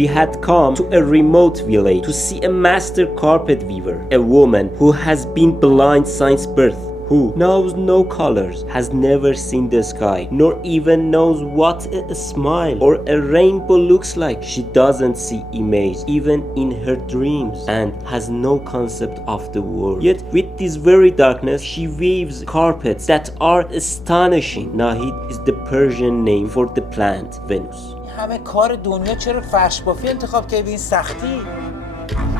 We had come to a remote village to see a master carpet weaver, a woman who has been blind since birth, who knows no colors, has never seen the sky, nor even knows what a smile or a rainbow looks like. She doesn't see image even in her dreams and has no concept of the world. Yet with this very darkness, she weaves carpets that are astonishing. Nahid is the Persian name for the plant Venus. همه کار دنیا چرا فرش بافی انتخاب کردی به این سختی؟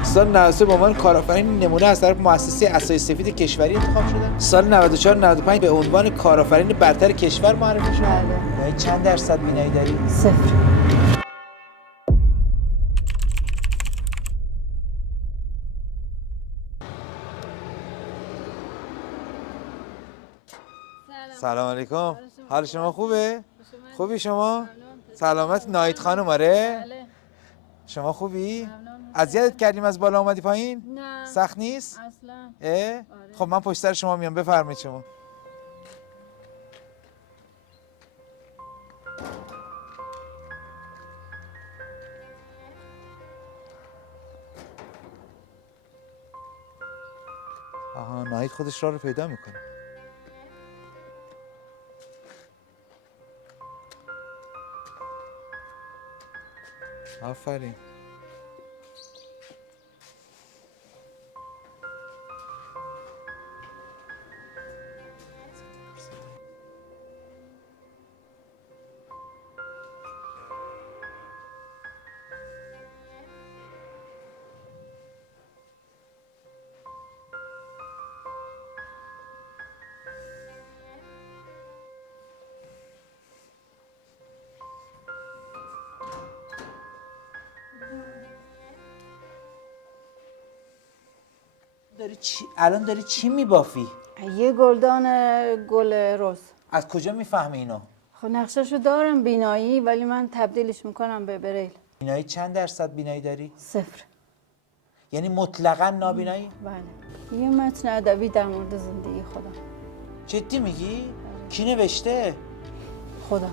سال 93 به عنوان کارآفرین نمونه از طرف مؤسسه عصای سفید کشوری انتخاب شدن. سال 94 95 به عنوان کارآفرین برتر کشور معرفی شد. بله. چند درصد بینایی داری؟ 0. سلام علیکم. حال شما خوبه؟ خوبی شما؟ سلامت ناهید خانم آره؟ شما خوبی؟ اذیتت کردیم از بالا اومدی پایین؟ نه سخت نیست؟ اصلا. خب من پشت سر شما میام بفرمایید شما. آها ناهید خودش راه رو پیدا میکنه. آفرین. الان داری چی میبافی؟ یه گلدان گل رز. از کجا میفهمی اینو؟ خب نقشه‌شو دارم بینایی ولی من تبدیلش میکنم به بریل. بینایی چند درصد بینایی داری؟ 0. یعنی مطلقاً نابینایی؟ بله. یه متن ادبی در مورد زندگی خودم. جدی میگی؟ کی نوشته؟ خودم.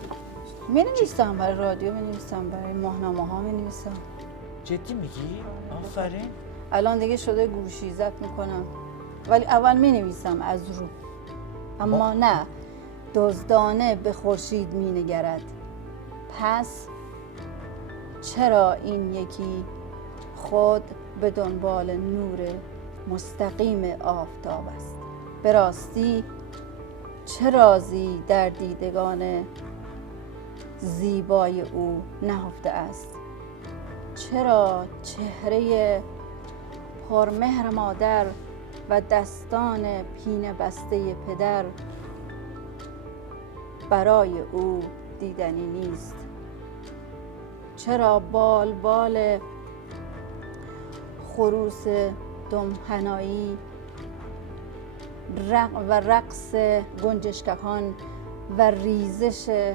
می‌نویسم برای رادیو، می‌نویسم برای ماهنامه‌ها، می‌نویسم. جدی میگی؟ آفرین. الان دیگه شده گوشیزت میکنم ولی اول می‌نویسم از رو. اما نه دزدانه به خورشید می‌نگرد. پس چرا این یکی خود به دنبال نور مستقیم آفتاب است؟ به راستی چه رازی در دیدگان زیبای او نهفته است؟ چرا چهره پرمهر مادر و دستان پینه بسته پدر برای او دیدنی نیست؟ چرا بال بال خروس دمحنایی و رقص گنجشکان و ریزش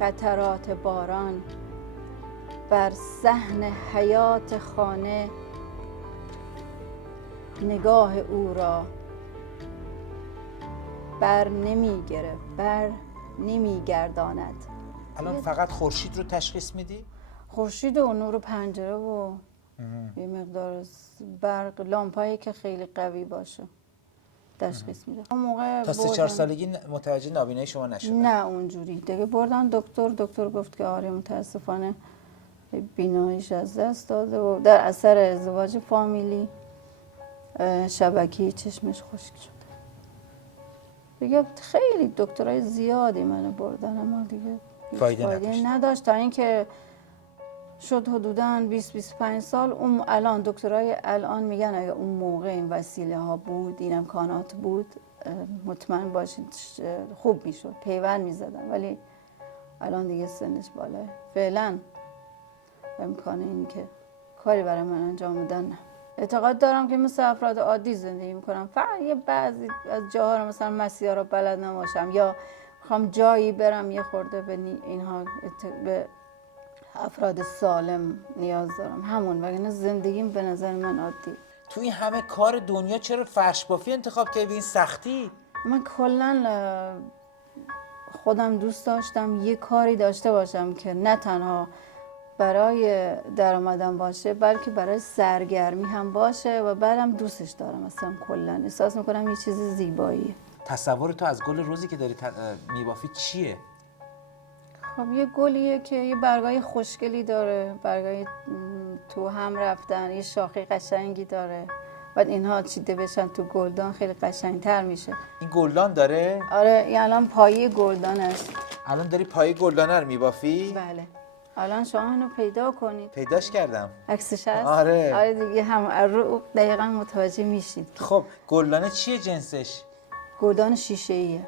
قطرات باران بر صحن حیات خانه نگاه او را بر نمیگرداند؟ الان فقط خورشید رو تشخیص میدی؟ خورشید و نور پنجره و یه مقدار برق لامپایی که خیلی قوی باشه تشخیص میده. اون موقع تا 3-4 سالگی متوجه نابینایی شما نشد؟ نه اونجوری دیگه بردن دکتر گفت که آره متاسفانه بیناییش از دست داده و در اثر ازدواج فامیلی شبکی چشمش خشک شده. دیگه خیلی دکترای زیادی منو بردن اما دیگه فایده نداشت تا اینکه شد حدوداً 20-25 سال. اون الان دکترای الان میگن اگه اون موقع این وسیله ها بود این امکانات بود مطمئن باشید خوب میشد پیوند میزدن ولی الان دیگه سنش بالاه. فعلا امکانه این که کاری برای من انجام بدن نه. اعتقاد دارم که مثل افراد عادی زندگی میکنم فقط یه بعضی از جاها رو مثلا مسیرها رو بلد نباشم یا میخوام جایی برم یه خورده به اینها به افراد سالم نیاز دارم همون وگرنه زندگیم به نظر من عادی. تو این همه کار دنیا چرا فرش بافی انتخاب کردی به این سختی؟ من کلا خودم دوست داشتم یه کاری داشته باشم که نه تنها برای درآمدم باشه، بلکه برای سرگرمی هم باشه و بعدم دوستش دارم. اصلا کلا احساس میکنم یه چیز زیباییه. تصور تو از گل روزی که داری میبافی چیه؟ خب یه گلیه که یه برگای خوشگلی داره، برگای تو هم رفتن، یه شاخه قشنگی داره، بعد اینها چیده بشن تو گلدان خیلی قشنگتر میشه. این گلدان داره؟ آره این الان پایه گلدان است. الان داری پای گلدانه رو میبافی؟ بله. الان شما اینو پیدا کنید. پیداش کردم. عکسش هست؟ آره. آره دیگه هم رو دقیقا متوجه میشید. خب گلدانه چیه جنسش؟ گلدان شیشه ایه.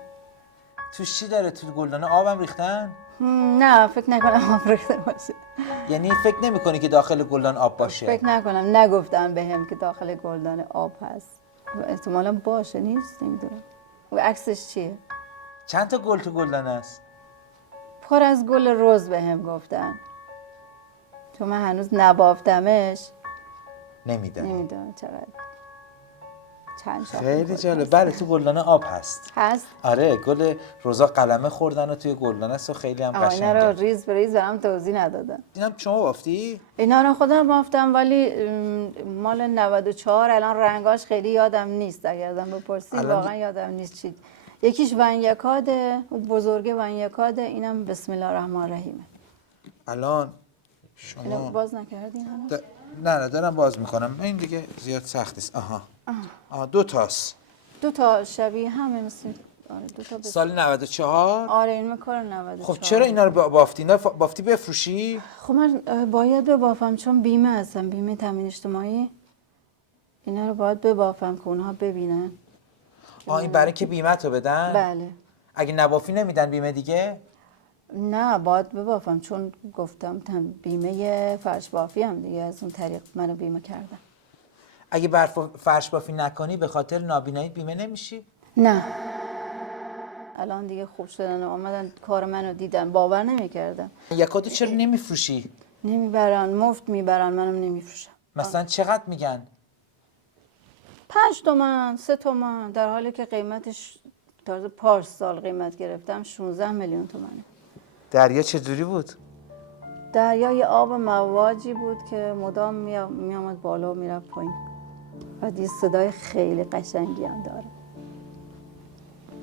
توش چی داره؟ تو گلدانه آبم ریختن؟ نه فکر نکنم آب ریخته باشه. یعنی فکر نمی‌کنی که داخل گلدان آب باشه؟ فکر نکنم، نگفتم بهم که داخل گلدان آب هست. احتمالا باشه، نیست، نمیدونم. و عکسش چیه؟ چند تا گل تو گلدانه است؟ پر از گل رز بهم گفتن. چون من هنوز نبافتمش. نمیدونم چقدر. چند شاخه خیلی گل جالب. هست. بله تو گلدانه آب هست. هست؟ آره گل روزا قلمه خوردن و توی گلدانه است و خیلی هم اینا قشنگه. رو ریز به ریز برام توضیح ندادن. اینم شما بافتی؟ اینا رو خودم بافتم ولی مال 94. الان رنگاش خیلی یادم نیست. اگر ازم بپرسی واقعا یادم نیست چی. یکیش ونیکاده، اون بزرگه ونیکاده، اینم بسم الله الرحمن الرحیمه. الان اینو شما باز نکردین هنوز؟ نه دارم باز میکنم. این دیگه زیاد سخت است. آها 2 تاست. 2 تا شبیه همه مثل. آره 2 تا سال 94. آره این کار 94. خب چرا اینا رو بافتی؟ اینا بافتی بفروشی؟ خب من باید ببافم چون بیمه هستم، بیمه تامین اجتماعی. اینا رو باید ببافم که اونها ببینن. این برای که بیمه تو بدن؟ بله. اگه نبافی نمیدن بیمه دیگه؟ نه باید ببافم چون گفتم بیمه فرش بافی هم دیگه، از اون طریق منو بیمه کردم. اگه فرش بافی نکنی به خاطر نابینایی بیمه نمیشی؟ نه الان دیگه خوب شدن و آمدن کار منو دیدن، باور نمیکردم. یکاتو چرا نمیفروشی؟ نمیبرن، مفت میبرن، منم نمیفروشم. مثلا چقدر میگن؟ 5 تومن 3 تومن، در حالی که قیمتش تازه پارسال قیمت گرفتم 16 میلیون تومنه. دریا چجوری بود؟ دریا یه آب مواجی بود که مدام میامد بالا و میرفت پایین و یه صدای خیلی قشنگی هم داره.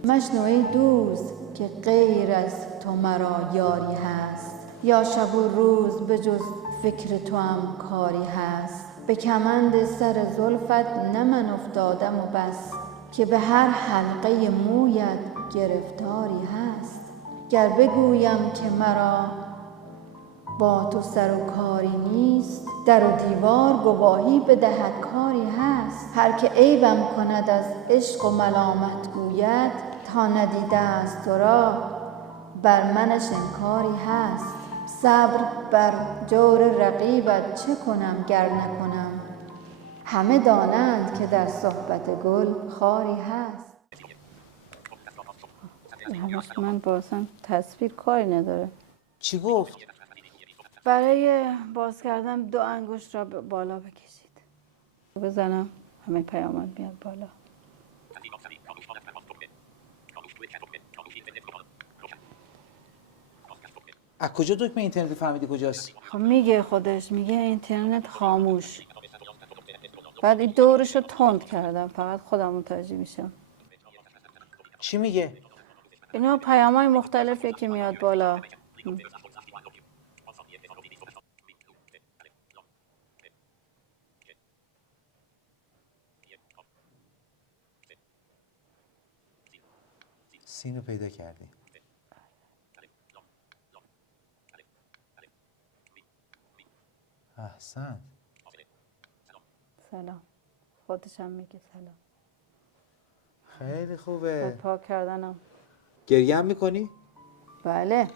مشنو ای دوست که غیر از تو مرا یاری هست، یا شب و روز به جز فکر تو هم کاری هست. به کمند سر زلفت نه من افتادم و بس، که به هر حلقه مویت گرفتاری هست. گر بگویم که مرا با تو سر و کاری نیست، در و دیوار گواهی بدهد کاری هست. هر که عیبم کند از عشق و ملامت گوید، تا ندیده است تو را بر منش انکاری هست. صبر بر جور رقیبت چه کنم گر نکنم، همه دانند که در صحبت گل خاری هست. من بازم تصویر کاری نداره. چی گفت؟ برای باز کردن 2 انگشت را بالا بکشید. بزنم همه پیامد میاد بالا. از کجا دکمه اینترنت فهمیدی کجاست؟ خب میگه خودش، میگه اینترنت خاموش. بعد این دورش رو تند کردم، فقط خودم متوجه میشم. چی میگه؟ اینا پیامای مختلفی که میاد بالا. سینو پیدا کردی. احسن. سلام. خودش هم میگه سلام. خیلی خوبه. پاک کردنم. گریه هم میکنی؟ بله.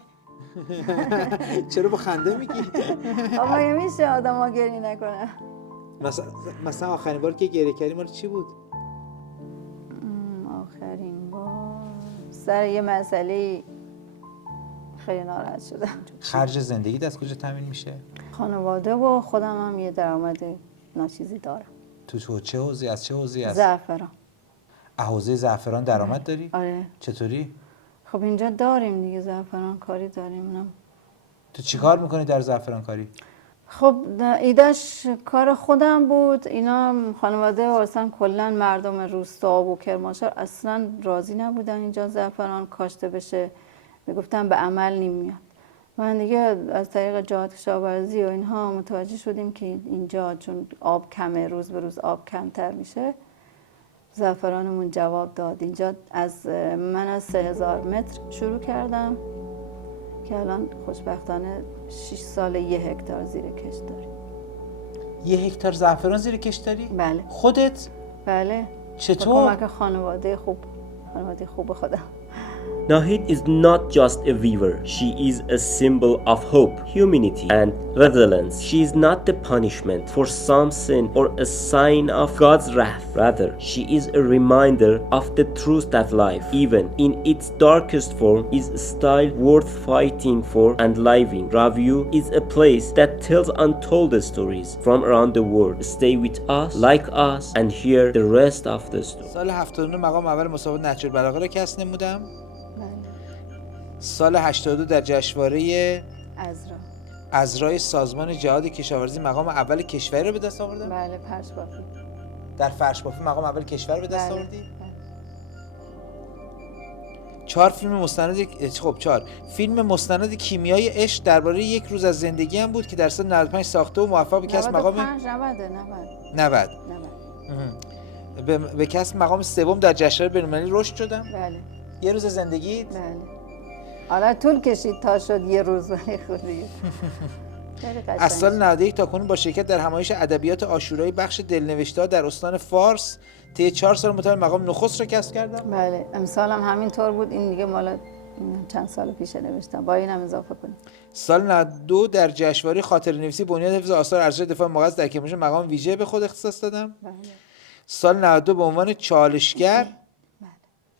چرا با خنده میگی؟ آقا میشه آدم ها گریه نکنه؟ مثلا آخرین بار که گریه کردی مال چی بود؟ آخرین بار سر یه مسئله خیلی ناراحت شدم. خرج زندگی از کجا تامین میشه؟ خانواده و خودم هم یه درآمد ناچیزی دارم. تو چه حوزه‌ای؟ از چه حوزه‌ای هست؟ زعفران. حوزه زعفران درآمد داری؟ آره. چطوری؟ خب اینجا داریم دیگه، زعفران کاری داریم. تو چیکار میکنی در زعفران کاری؟ خب ایدهش کار خودم بود. اینا خانواده و اصلا کلا مردم روستا و کرمانشاه اصلا راضی نبودن اینجا زعفران کاشته بشه، میگفتن به عمل نمیاد. من دیگه از طریق جهاد کشاورزی و اینها متوجه شدیم که اینجا چون آب کمه، روز به روز آب کمتر میشه، زعفرانمون جواب داد. اینجا من از 3000 متر شروع کردم که الان خوشبختانه 6 سال 1 هکتار زیر کش داریم. 1 هکتار زعفران زیر کش داری؟ بله. خودت؟ بله. چطور؟ با کمک خانواده خوب خودم. Nahid is not just a weaver. She is a symbol of hope, humanity, and resilience. She is not the punishment for some sin or a sign of God's wrath. Rather, she is a reminder of the truth that life, even in its darkest form, is still worth fighting for and living. Raviu is a place that tells untold stories from around the world. Stay with us, like us, and hear the rest of the story. سال 79 مقام اول مسابقه نهج البلاغه را کسب نمودم. سال 82 در جشنواره عذرای سازمان جهاد کشاورزی مقام اول کشوری رو به دست آوردم. بله، فرشبافی. در فرشبافی مقام اول کشور رو به دست آوردی. بله. 4 فیلم مستند کیمیای عشق درباره یک روز از زندگی هم بود که در سال 95 ساخته و موفق به کسب مقام 90 به کسب مقام سوم در جشنواره بین‌المللی رشد شدم. بله. یه روز زندگی. بله. حالا طول کشید تا شد یه روز ولی خودی. از سال 91 تا کنون با شرکت در همایش ادبیات عاشورایی بخش دلنوشته‌ها در استان فارس طی 4 سال متوالی مقام نخست را کسب کردم. بله، امسال هم همینطور بود. این دیگه مال چند سال پیش نوشتم، با این هم اضافه کنیم. سال 92 در جشنواره خاطره‌نویسی بنیاد حفظ آثار ارشد دفاع مقدس در کرمانشاه مقام ویژه به خود اختصاص دادم. بله. سال 92 به عنوان چالشگر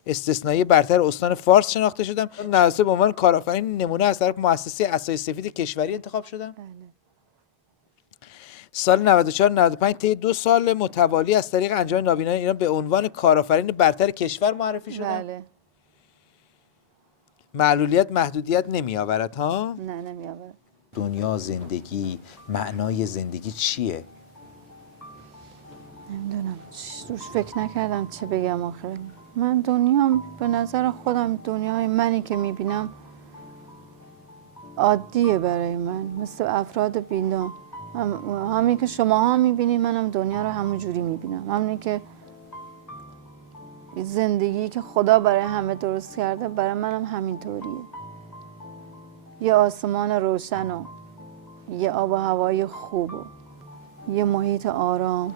استثنایی برتر استان فارس شناخته شدم. 93 به عنوان کارآفرین نمونه از طرف مؤسسه عصای سفید کشوری انتخاب شدم. بله. سال 94 95 طی 2 سال متوالی از طریق انجمن نابینایان ایران به عنوان کارآفرین برتر کشور معرفی شدم. بله. معلولیت محدودیت نمی آورد ها؟ نه، نمی آورد. دنیا، زندگی، معنای زندگی چیه؟ نمیدونم، روش فکر نکردم چه بگم آخر. من دنیام به نظر خودم، دنیای منی که میبینم عادیه برای من، مثل افراد بینا. همین که شما ها میبینید منم دنیا رو همون جوری میبینم. همین که زندگی که خدا برای همه درست کرده برای منم همینطوریه. یه آسمان روشن و یه آب و هوای خوب و یه محیط آرام،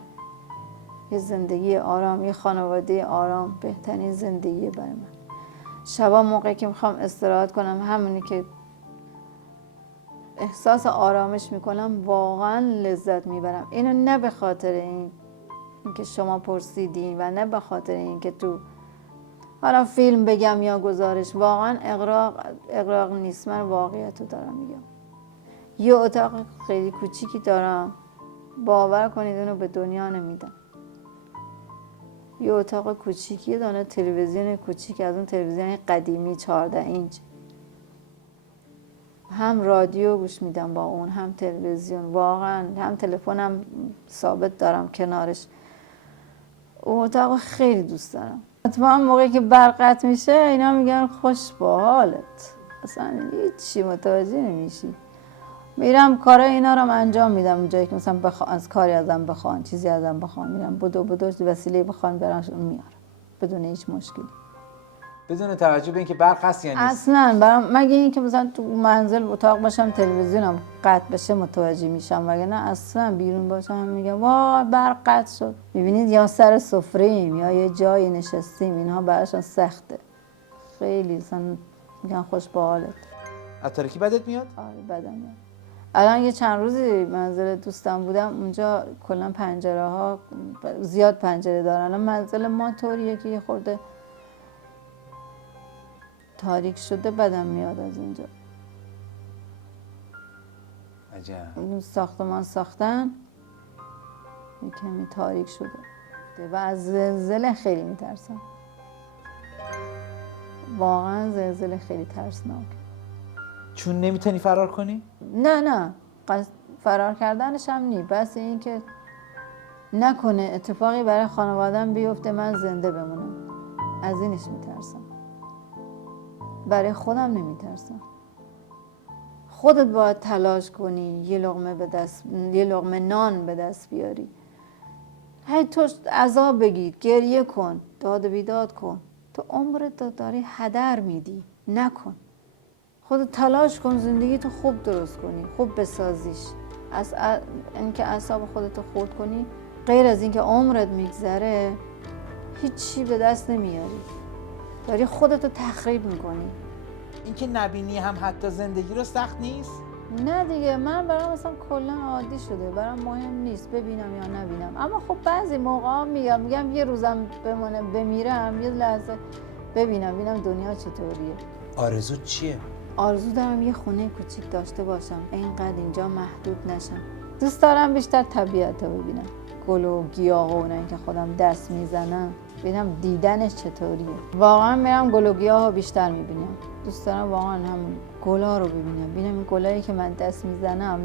یه زندگی آرام، یه خانواده آرام بهترین زندگیه برای من. شبا موقعی که میخوام استراحت کنم، همونی که احساس آرامش میکنم، واقعا لذت میبرم. اینو نه به خاطر این که شما پرسیدین و نه به خاطر این که تو حالا فیلم بگم یا گزارش، واقعا اغراق نیست. من واقعیت رو دارم میگم. یه اتاق خیلی کوچیکی دارم، باور کنید اونو به دنیا نمیدم. یه اتاق کوچیکی، یه دونه تلویزیون کوچیک، از اون تلویزیون قدیمی 14 اینچ، هم رادیو گوش میدم با اون، هم تلویزیون، واقعا هم تلفنم ثابت دارم کنارش. اون اتاق خیلی دوست دارم. حتما موقعی که برق قطع میشه اینا میگن خوش با حالت، اصلا هیچی متوجه نمیشی. میرم کارای اینا رو انجام میدم اونجایی که مثلا از کاری ازم بخوان، چیزی ازم بخوان، میرم بدو وسیله بخوان برام میارم بدون هیچ مشکلی، بدون توجه به اینکه برق هست یا نیست. اصلا برام مگه اینکه مثلا تو منزل اتاق باشم تلویزیونم قطع بشه متوجه میشم، وگرنه اصلا بیرون باشم میگم وای برق قطع شد. میبینید یا سر سفره‌ایم یا یه جایی نشستیم، اینها براشون سخته خیلی. مثلا میگن خوش با حالت. عطارکی بدت میاد؟ آره بدم میاد. الان یه چند روزی منزل دوستم بودم، اونجا کلا پنجره ها زیاد پنجره دارن. الان منزل ما طوریه که یه خورده تاریک شده، بدم میاد از اینجا. عجب. اون ساختمان ساختن یه کمی تاریک شده و از زلزله خیلی میترسم. واقعا زلزله خیلی ترسناک. چون نمیتونی فرار کنی؟ نه فرار کردنش هم نی، بس این که نکنه اتفاقی برای خانوادم بیفته من زنده بمونم، از اینش میترسم. برای خودم نمیترسم. خودت باید تلاش کنی یه لقمه نان به دست بیاری. هی تو عذاب بگیر، گریه کن، داد و بیداد کن، تو عمرت داری هدر میدی. نکن. خودت تلاش کن زندگی تو خوب درست کنی، خوب بسازیش. از اینکه اعصاب خودتو خورد کنی، غیر از اینکه عمرت میگذره هیچی به دست نمیاری، داری خودتو تخریب میکنی. اینکه نبینی هم حتی زندگی رو سخت نیست؟ نه دیگه، من برام مثلا کلا عادی شده، برام مهم نیست ببینم یا نبینم. اما خب بعضی موقعا میگم یه روزم بمیرم یه لحظه ببینم دنیا چطوریه. آرزو چیه؟ آرزو دارم یه خونه کوچیک داشته باشم، اینقدر اینجا محدود نشم. دوست دارم بیشتر طبیعت رو ببینم، گل و گیاه و اونایی که خودم دست میزنم ببینم دیدنش چطوریه. واقعا میرم گل و گیاه رو بیشتر میبینم. دوست دارم واقعا هم گلا رو ببینم این گلایی که من دست میزنم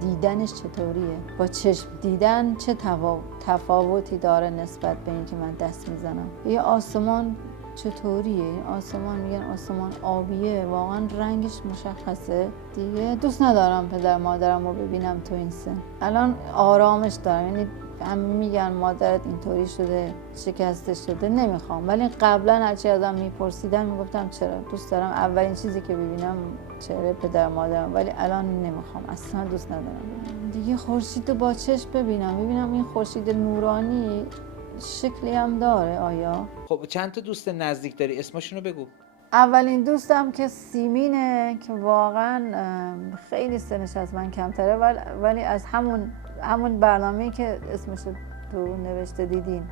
دیدنش چطوریه، با چشم دیدن چه تفاوتی داره نسبت به این که من دست میزنم. یه آسمان چطوریه، این آسمان میگن آسمان آبیه، واقعا رنگش مشخصه دیگه. دوست ندارم پدر مادرم رو ببینم تو این سن. الان آرامش دارم، یعنی همه میگن مادرت اینطوری شده شکسته شده، نمیخوام. ولی قبلا هرچی ازم میپرسیدن میگفتم چرا، دوست دارم اولین چیزی که ببینم چهره پدر مادرم. ولی الان نمیخوام، اصلا دوست ندارم دیگه. خورشید رو با چشم ببینم این خورشید نورانی شکلی هم داره آیا؟ خب چند تا دوست نزدیک داری؟ اسمشونو بگو. اولین دوستم که سیمینه که واقعا خیلی سنش از من کمتره، ولی از همون برنامه‌ای که اسمش تو نوشته دیدین،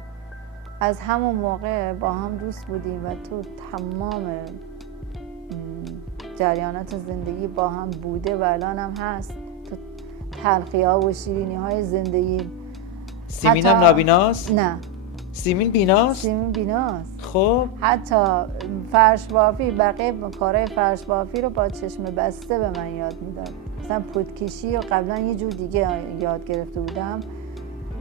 از همون موقع با هم دوست بودیم و تو تمام جریانات زندگی با هم بوده و الان هم هست، تو تلخی‌ها و شیرینی‌های زندگی. سیمین هم نابیناست؟ نه، سیمین بیناست؟ سیمین بیناست. خب حتی فرش بافی، بقیه کارهای فرش بافی رو با چشم بسته به من یاد میداد. مثلا پودکشی رو قبلا یه جور دیگه یاد گرفته بودم،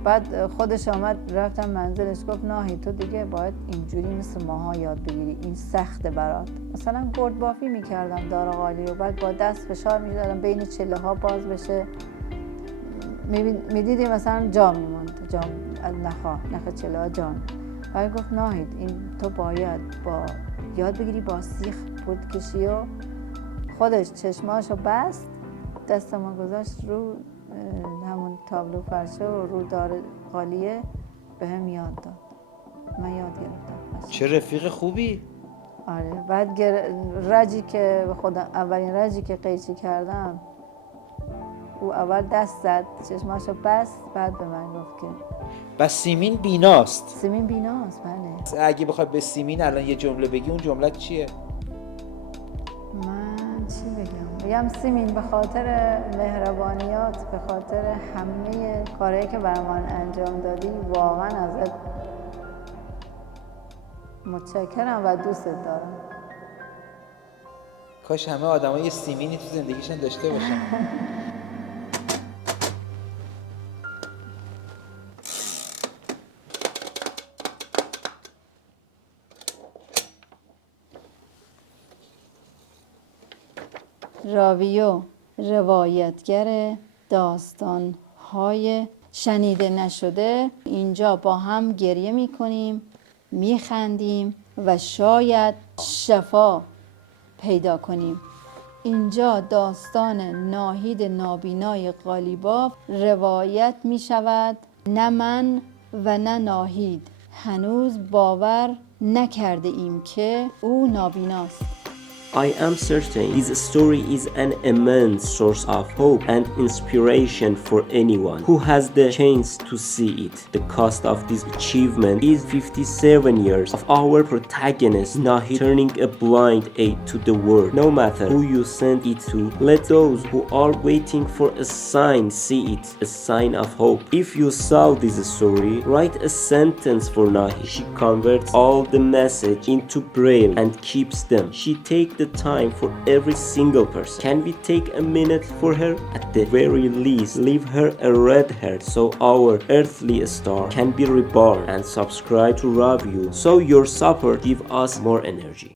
بعد خودش آمد رفتم منزلش گفت ناهی تو دیگه باید اینجوری مثل ماها یاد بگیری، این سخته برات. مثلا گرد بافی میکردم دار قالی رو، بعد با دست فشار میدادم بین چله ها باز بشه، میدیدی مثلا جا میموند، جا از نخ چله ها جان. بعد گفت ناهید این تو باید با یاد بگیری با سیخ پودکشی و خودش چشماشو بست، دست ما گذاشت رو همون تابلو فرشه و رو دار قالیه به هم یاد داد. من یاد گرفتم. چه رفیق خوبی. آره. بعد رجی که خودم اولین رجی که قیچی کردم، او اول دست زد چشماشو بست، بعد به من گفت که بس سیمین بیناست. سیمین بیناست. بله. اگه بخوای به سیمین الان یه جمله بگی، اون جمله چیه؟ من چی بگم سیمین به خاطر مهربانیات، به خاطر همه کارهایی که برای من انجام دادی واقعا ازت متشکرم و دوست دارم. کاش همه آدم‌ها یه سیمینی تو زندگیشون داشته باشن. راویو روایتگر داستان‌های شنیده نشده. اینجا با هم گریه می‌کنیم، می‌خندیم و شاید شفا پیدا کنیم. اینجا داستان ناهید نابینای قالیباف روایت می‌شود. نه من و نه ناهید هنوز باور نکرده ایم که او نابیناست. I am certain this story is an immense source of hope and inspiration for anyone who has the chance to see it. The cost of this achievement is 57 years of our protagonist Nahid turning a blind eye to the world. No matter who you send it to, let those who are waiting for a sign see it, a sign of hope. If you saw this story, write a sentence for Nahid. She converts all the message into braille and keeps them. She takes the time for every single person. Can we take a minute for her? At the very least, leave her a red heart so our earthly star can be reborn, and subscribe to Raw View so your support give us more energy.